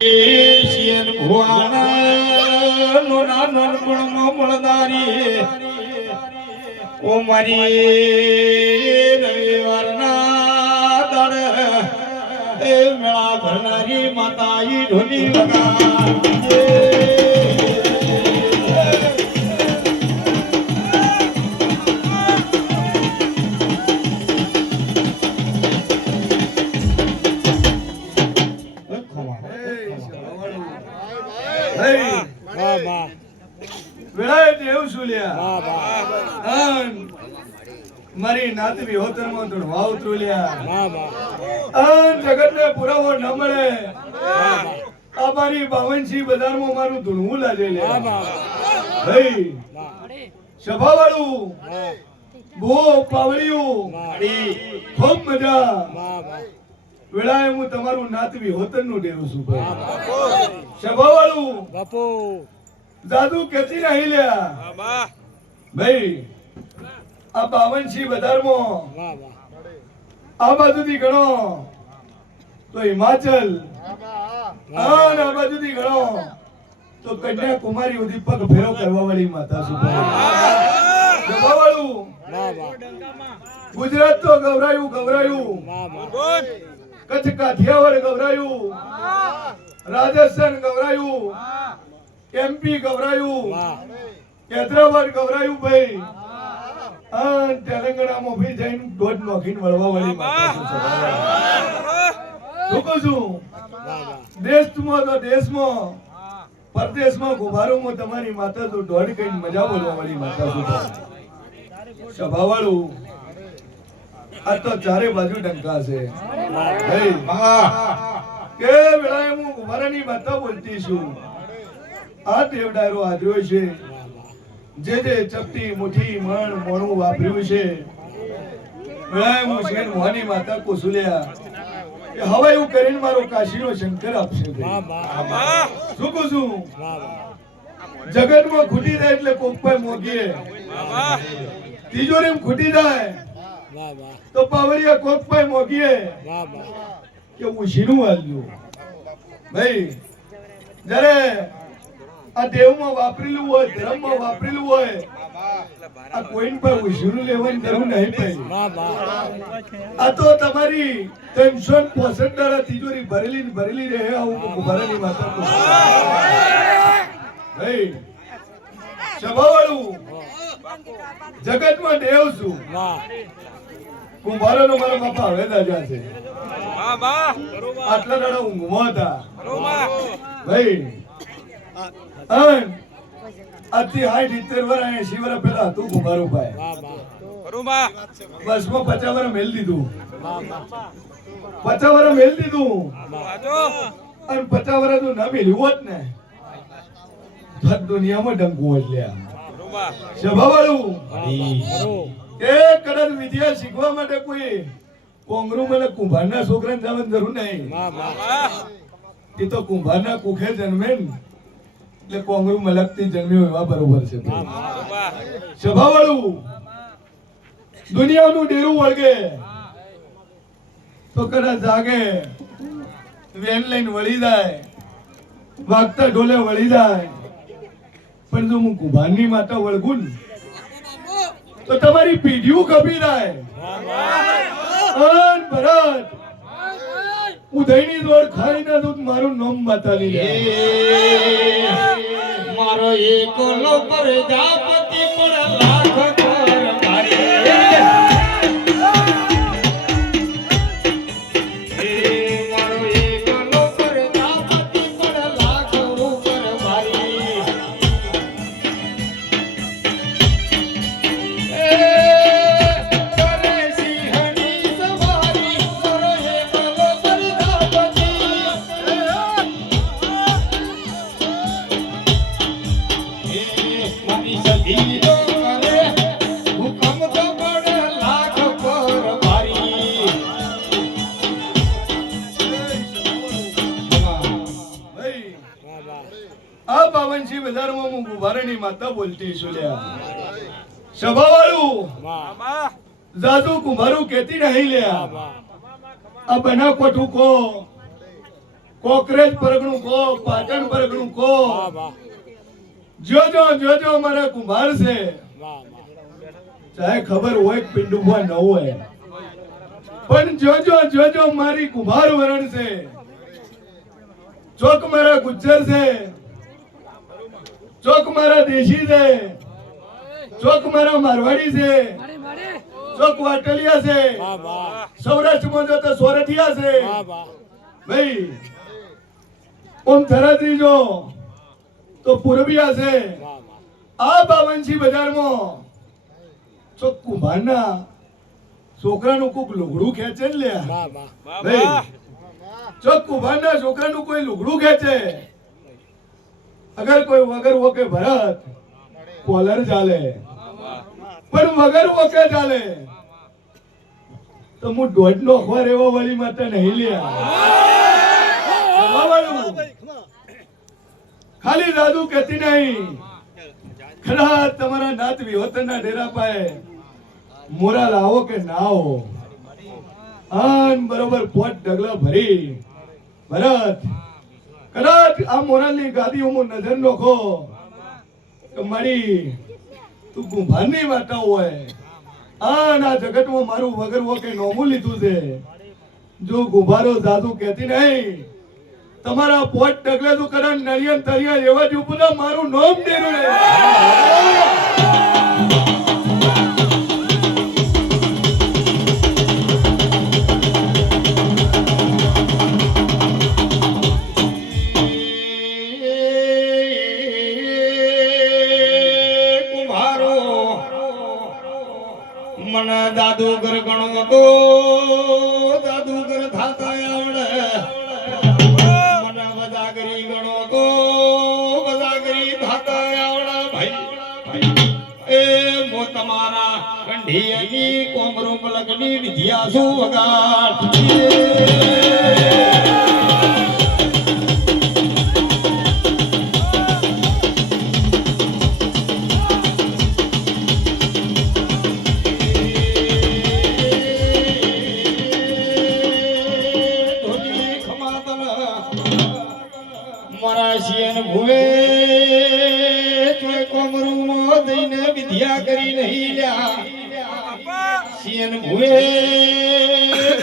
શિયન ભુવાના લોના નરગુણમાં મળદારી ઓ મારી રવિવારના એ મેળા ભરનારી માતા ઈ ઢોલી વગાડે. વાહ મારી નાતવી હોતરમાં તો વાવ ત્રુલ્યા વાહ વાહ પુરાવો ન મળે. વાહ વાહ આ મારી મારું ધૂણવું લાગે લે વાહ વાહ સભાવાળું બો પાવળિયું. ખૂબ મજા. વેળાએ હું તમારું નાતવી હોતરનું ડેરું છું સભાવાળું બાપુ. દાદુ કેતી નહીં લ્યા. ભાઈ આ બાવન છી વાહ વાહ. આ બાજુથી ગણો તો હિમાચલ. આ બાજુથી ગણો તો કન્યાકુમારી સુધી પગ ફેરો કરવા વાળી માતા સુભાવાળું ગુજરાત તો ગવરાયું ગવરાયું કચ્છ કાઠિયાવાડ ગભરાયું રાજસ્થાન ગભરાયું એમપી ગભરાયું હૈદરાબાદ ગભરાયું ભાઈ. તેલંગાણામાં ભાઈ જઈને દોઢ નોખીને વળવા વળી શું છું? દેશમાં તો દેશમાં, પરદેશમાં ગુભારોમાં તમારી માતા તો દોઢ કઈ મજા બોલવા વાળી માતા સભાવાળું આ તો ચારે બાજુ ડંકા છે. કે વેળાએ હું ગુભારાની માતા બોલતી છું. આ દેવડાયરો હાજરો છે. જે જે ચપટી મુઠી મણ મોણું વાપર્યું છે. વેળાએ હું શેર મોહની માતા કોસુલ્યા. કે હવે એવું કરીને મારો કાશીનો શંકર આપશે શું કહું છું? જગતમાં ખૂટી જાય એટલે કોક મોગીએ તિજોરીમાં ખૂટી જાય. વાહ વાહ. તો પાવરિયા કોક પાસે મોગીએ વાહ વાહ. કે ઉશીનું આલ્યું ભાઈ જ્યારે આ દેવમાં વાપરેલું હોય ધર્મમાં વાપરેલું હોય આ કોઈન પર ઉશીનું લેવાની જરૂર નહીં વાહ આ તો તમારી ત્રણસો પોસઠ દાડા તિજોરી ભરેલી ને ભરેલી રહે આવું ભરેલી માતા તો. ભાઈ સભાવાળું જગતમાં દેવ છું. વાહ કુંભારોનો મારા બાપા હવે દાદા છે. આટલા દાડા ઊંઘમાં હતા. ભાઈ આજથી સાઠ સિત્તેર વર્ષ એસી વર્ષ પેલા હતું કુંભારો ભાઈ બસમાં પચાસ વર્ષ મેલ દીધું. પચાસ વર્ષ મેલ દીધું. અને પચાસ વર્ષ તું ના મેલ્યું હોત ને. દુનિયામાં ડંકુ એટલે સભાવાળું ખરું. એ કદાચ વિદ્યા શીખવા માટે કોઈ કોંગરું મને કુંભારના છોકરાને જવાની જરૂર નહીં. એ તો કુંભારના કુખે જન્મે એટલે કોંગરું મલકથી જન્મ્યો એવા બરોબર છે. સભાવાળું દુનિયાનું ડેરું વળગે. તો કદાચ જાગે વેન લઈને વળી જાય વાગતા ઢોલે વળી જાય. પણ જો હું કુંભારની માતા વળગું ને તો તમારી પીઢીઓ કપી જાય અન ભરત. ઉદયની દોડ ખાઈને દૂધ મારું નામ માતાની મારો એકલો પર પણ આ પાવનસિંહ બજારમાં હું માતા બોલતી છું લ્યા. સભા વાળું જાદુ કુંભારું કેતી નહીં લ્યા. આ બના કોઠું કો કોકરેજ પરગણું કો પાટણ પરગણું કો જોજો જોજો અમારા કુંભાર છે. ચાહે ખબર હોય પિંડુ પિંડુભા ન હોય. પણ જોજો જોજો મારી કુંભાર વરણ છે. ચોક મારા ગુજ્જર છે. ચોક મારા દેશી છે. ચોક મારા મારવાડી છે. ચોક વાટલિયા છે. સૌરાષ્ટ્રમાં જો તો સોરઠિયા છે. ભાઈ ઓમ ધરાત્રી જો. તો પૂર્વી છે. વાહ વાહ આ બાવનસી બજારમાં તો કુંભારના છોકરાનું કોક લુગડું ખેંચે ને લ્યા. વાહ વાહ વાહ. ભાઈ વાહ જો કુંભારના છોકરાનું કોઈ લુગડું ખેંચે અગર કોઈ વગર વકે ભરત કોલર ચાલે. પણ વગર વકે ચાલે. તો હું દોઢ નો અખબાર એવો વાળી માટે નહીં લ્યા વાળું. ખાલી દાદુ કહેતી નહીં. ખરા, તમારા નાત વિહોતરના ડેરા પાએ મોરા લાવો કે ના આન બરોબર પોટ ડગલા ભરી. ભરત, કદાચ આ મોરાલની ગાદીઓમાં નજર નોખો કે મારી તું ગુંભારની વાર્તા હોય. આ ના જગતમાં મારું વગર કે નોમું લીધું છે. જો ગુભારો જાદુ કહેતી નહીં તમારા પોટ ડગલે તું કદાચ નરિયન તરિયા એવા જ ઉપર મારું નોમ ડેરું રે મન બદાગરી ગણો તો બદાગરી થાતા આવડે ભાઈ. એ મો તમારા કંઢીની કોમરો પલકની વિદ્યા શું મારા શિયન ભુવે, તોય કોમરૂમાં દઈને વિદ્યા કરી નહીં લ્યા. શિયન ભુવે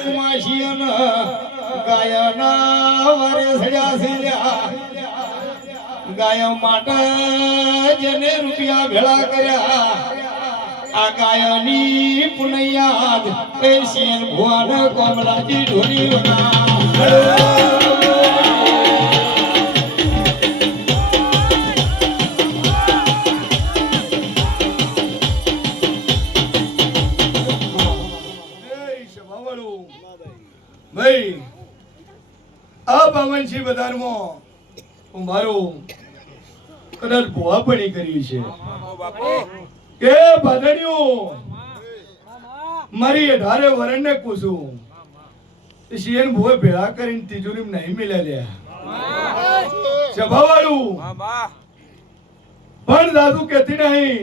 કુમાશિયન ગાયના વારે સડ્યા છે લ્યા. ગાય માટે જેને રૂપિયા ભેળા કર્યા, આ ગાયની પુનૈયાદ એ શિયન ભુવાન કોમલાજી ઢોલી વગા. હું. મારું કદાચ ભુવાપણી કરી છે. કે ભાદણિયું મારી અઢારે વરણ ને પૂછું શિયન ભોય ભેળા કરીને તિજોરી નહીં મિલે લ્યા સભાવાળું વાહ વાહ. પણ દાદુ કેતી નહીં.